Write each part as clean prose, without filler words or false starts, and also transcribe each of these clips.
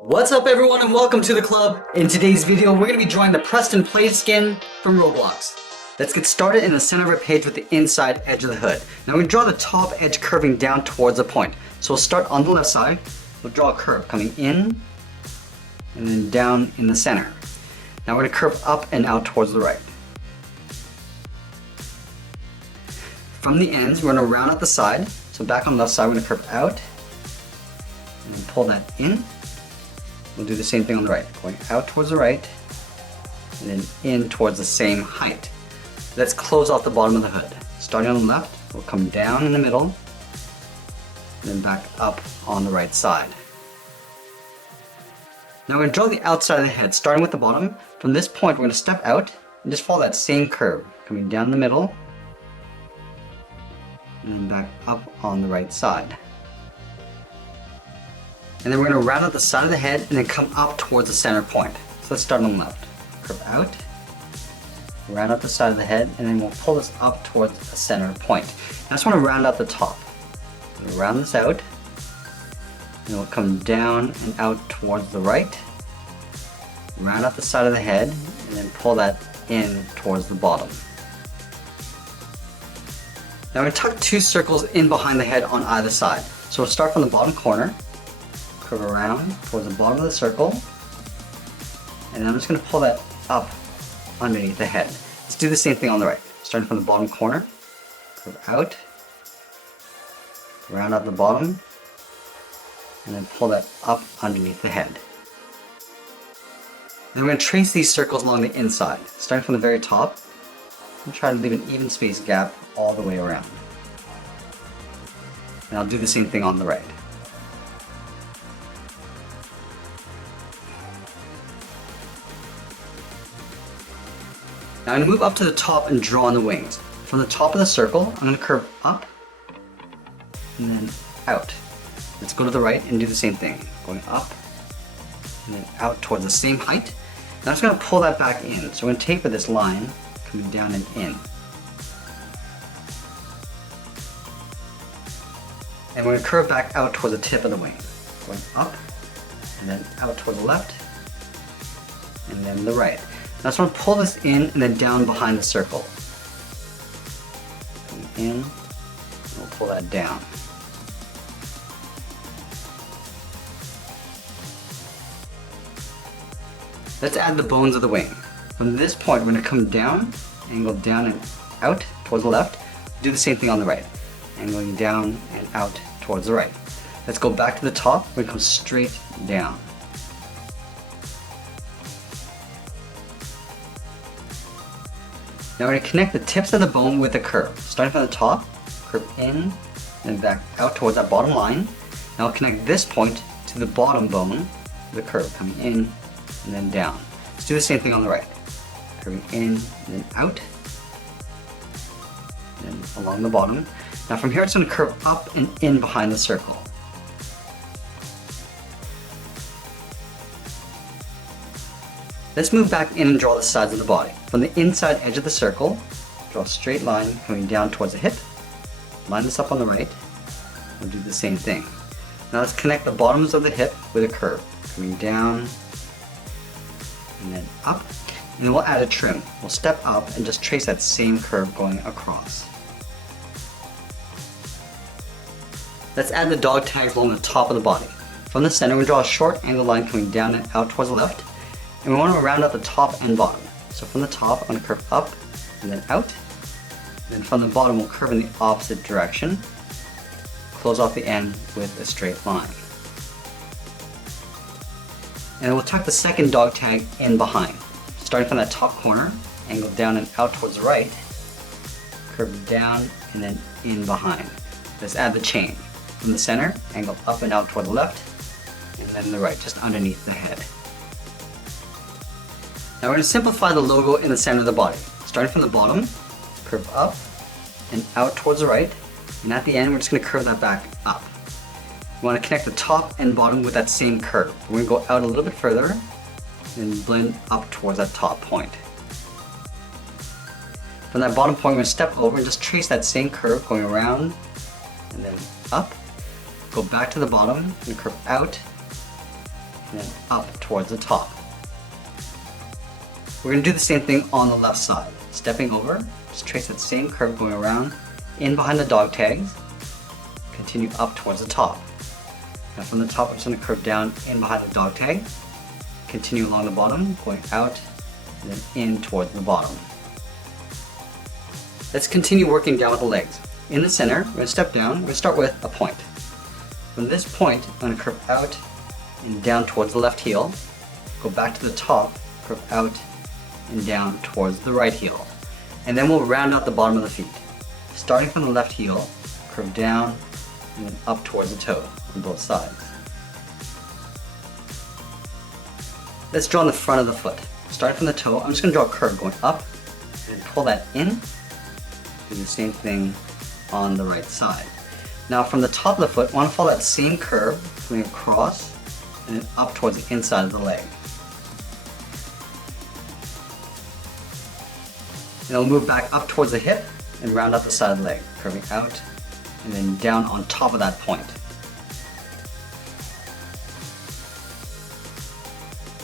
What's up everyone and welcome to the club. In today's video we're going to be drawing the Preston Playz skin from Roblox. Let's get started in the center of our page with the inside edge of the hood. Now we're going to draw the top edge curving down towards the point. So we'll start on the left side. We'll draw a curve coming in and then down in the center. Now we're going to curve up and out towards the right. From the ends we're going to round out the side. So back on the left side we're going to curve out and then pull that in. We'll do the same thing on the right, going out towards the right, and then in towards the same height. Let's close off the bottom of the hood. Starting on the left, we'll come down in the middle, and then back up on the right side. Now we're going to draw the outside of the head, starting with the bottom. From this point, we're going to step out and just follow that same curve, coming down the middle, and then back up on the right side. And then we're going to round out the side of the head and then come up towards the center point. So let's start on the left. Curve out, round out the side of the head, and then we'll pull this up towards the center point. Now I just want to round out the top. We'll round this out, and we'll come down and out towards the right. Round out the side of the head, and then pull that in towards the bottom. Now we're going to tuck two circles in behind the head on either side. So we'll start from the bottom corner. Curve around towards the bottom of the circle, and then I'm just going to pull that up underneath the head. Let's do the same thing on the right. Starting from the bottom corner, curve out, round out the bottom, and then pull that up underneath the head. Then we're going to trace these circles along the inside, starting from the very top, and try to leave an even space gap all the way around. And I'll do the same thing on the right. Now I'm going to move up to the top and draw on the wings. From the top of the circle, I'm going to curve up and then out. Let's go to the right and do the same thing. Going up and then out towards the same height. Now I'm just going to pull that back in. So I'm going to taper this line coming down and in. And we're going to curve back out towards the tip of the wing. Going up and then out toward the left and then the right. Now I just want to pull this in and then down behind the circle. Come in, and we'll pull that down. Let's add the bones of the wing. From this point we're going to come down, angle down and out towards the left. Do the same thing on the right. Angling down and out towards the right. Let's go back to the top. We're going to come straight down. Now we're going to connect the tips of the bone with a curve. Starting from the top, curve in, then back out towards that bottom line. Now I'll connect this point to the bottom bone, the curve coming in and then down. Let's do the same thing on the right. Curving in and then out, and then along the bottom. Now from here it's going to curve up and in behind the circle. Let's move back in and draw the sides of the body. From the inside edge of the circle, draw a straight line coming down towards the hip. Line this up on the right. We'll do the same thing. Now let's connect the bottoms of the hip with a curve. Coming down and then up. And then we'll add a trim. We'll step up and just trace that same curve going across. Let's add the dog tags along the top of the body. From the center, we draw a short angle line coming down and out towards the left. And we want to round out the top and bottom. So from the top, I'm going to curve up and then out. And then from the bottom, we'll curve in the opposite direction. Close off the end with a straight line. And then we'll tuck the second dog tag in behind. Starting from that top corner, angle down and out towards the right. Curve down and then in behind. Let's add the chain. From the center, angle up and out toward the left. And then the right, just underneath the head. Now we're going to simplify the logo in the center of the body. Starting from the bottom, curve up and out towards the right, and at the end we're just going to curve that back up. We want to connect the top and bottom with that same curve. We're going to go out a little bit further and blend up towards that top point. From that bottom point we're going to step over and just trace that same curve going around and then up. Go back to the bottom and curve out and then up towards the top. We're going to do the same thing on the left side. Stepping over, just trace that same curve going around, in behind the dog tags, continue up towards the top. Now from the top, we're just going to curve down in behind the dog tag, continue along the bottom, going out, and then in towards the bottom. Let's continue working down with the legs. In the center, we're going to step down, we're going to start with a point. From this point, I'm going to curve out and down towards the left heel, go back to the top, curve out and down towards the right heel. And then we'll round out the bottom of the feet. Starting from the left heel, curve down and then up towards the toe on both sides. Let's draw on the front of the foot. Starting from the toe, I'm just going to draw a curve going up and then pull that in. Do the same thing on the right side. Now from the top of the foot, I want to follow that same curve going across and then up towards the inside of the leg. Then we'll move back up towards the hip and round out the side of the leg, curving out and then down on top of that point.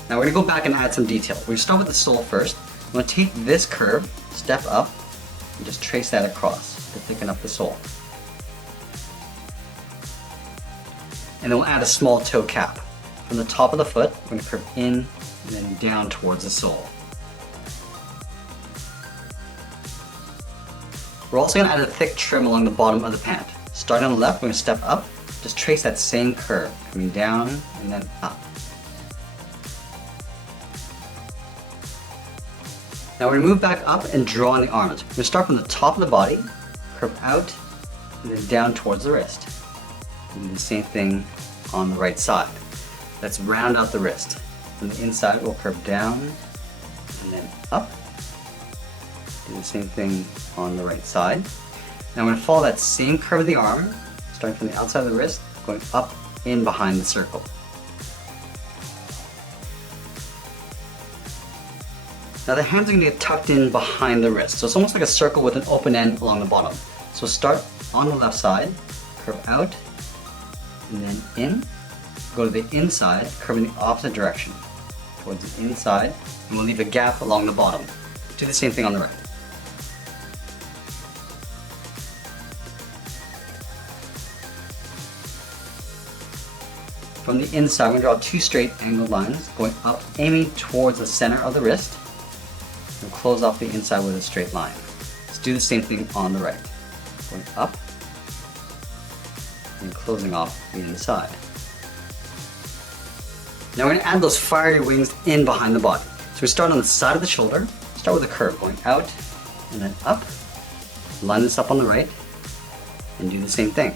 Now we're going to go back and add some detail. We're going to start with the sole first. I'm going to take this curve, step up, and just trace that across to thicken up the sole. And then we'll add a small toe cap. From the top of the foot, we're going to curve in and then down towards the sole. We're also going to add a thick trim along the bottom of the pant. Starting on the left, we're going to step up, just trace that same curve, coming down and then up. Now we're going to move back up and draw on the arms. We're going to start from the top of the body, curve out, and then down towards the wrist. And do the same thing on the right side. Let's round out the wrist. From the inside, we'll curve down and then up. Do the same thing on the right side. Now I'm going to follow that same curve of the arm, starting from the outside of the wrist, going up in behind the circle. Now the hands are going to get tucked in behind the wrist, so it's almost like a circle with an open end along the bottom. So start on the left side, curve out, and then in. Go to the inside, curve in the opposite direction, towards the inside, and we'll leave a gap along the bottom. Do the same thing on the right. From the inside, we're going to draw two straight angled lines, going up, aiming towards the center of the wrist, and close off the inside with a straight line. Let's do the same thing on the right. Going up, and closing off the inside. Now we're going to add those fiery wings in behind the body. So we start on the side of the shoulder, start with a curve, going out, and then up, line this up on the right, and do the same thing.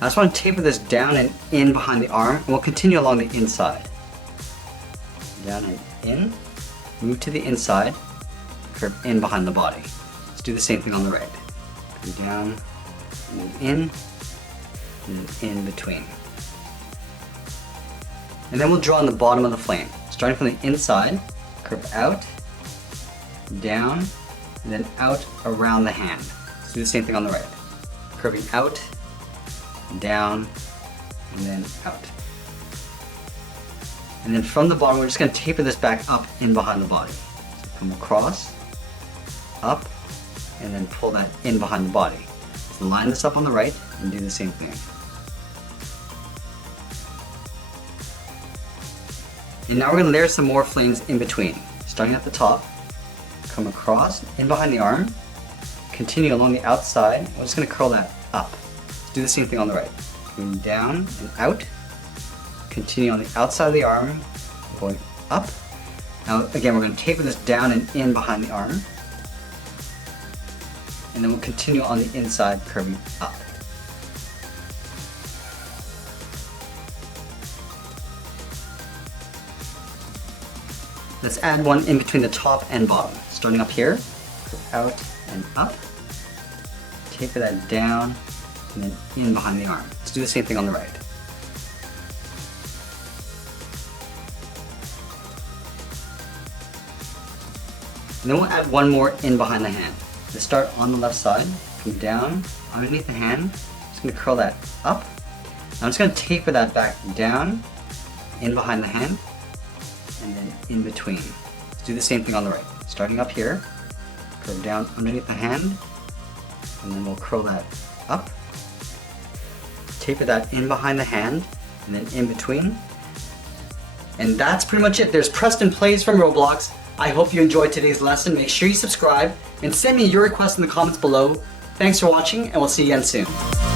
I just want to taper this down and in behind the arm, and we'll continue along the inside. Down and in, move to the inside, curve in behind the body. Let's do the same thing on the right. Come down, and then in between. And then we'll draw on the bottom of the flame. Starting from the inside, curve out, down, and then out around the hand. Let's do the same thing on the right. Curving out, down, and then out. And then from the bottom, we're just going to taper this back up in behind the body. So come across, up, and then pull that in behind the body. So line this up on the right and do the same thing. And now we're going to layer some more flames in between. Starting at the top, come across, in behind the arm, continue along the outside. We're just going to curl that up. Do the same thing on the right. Going down and out. Continue on the outside of the arm, going up. Now again, we're going to taper this down and in behind the arm. And then we'll continue on the inside, curving up. Let's add one in between the top and bottom. Starting up here, curve out and up. Taper that down and then in behind the arm. Let's do the same thing on the right. And then we'll add one more in behind the hand. Let's start on the left side, come down underneath the hand. Just going to curl that up. Now I'm just going to taper that back down in behind the hand, and then in between. Let's do the same thing on the right. Starting up here, curve down underneath the hand, and then we'll curl that up. Taper that in behind the hand, and then in between. And that's pretty much it. There's Preston Playz from Roblox. I hope you enjoyed today's lesson. Make sure you subscribe and send me your requests in the comments below. Thanks for watching, and we'll see you again soon.